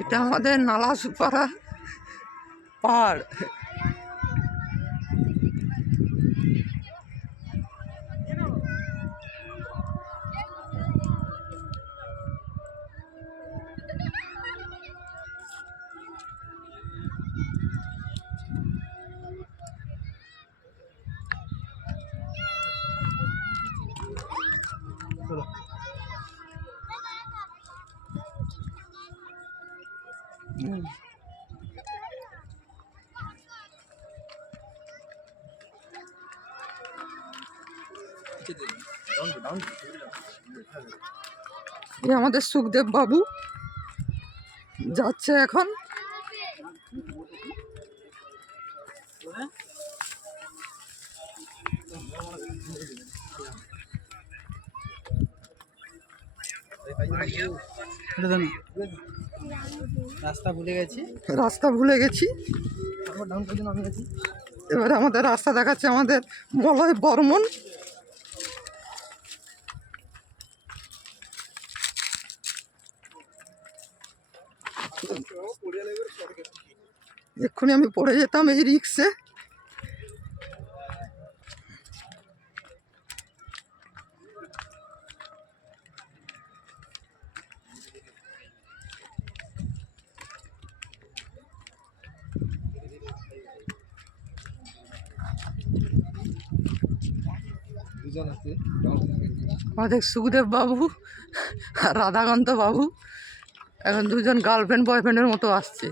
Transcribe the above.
এটা আমাদের নালাসুপাড়া পাহাড়। এই আমাদের সুখদেব বাবু যাচ্ছে এখন। রাস্তা ভুলে গেছি। এবারে আমাদের রাস্তা দেখাচ্ছে আমাদের মলয় বর্মন। এক্ষুনি আমি পড়ে যেতাম এই রিক্সে। আমাদের সুখদেব বাবু আর রাধাকান্ত বাবু এখন দুজন গার্লফ্রেন্ড বয়ফ্রেন্ডের মতো আসছে।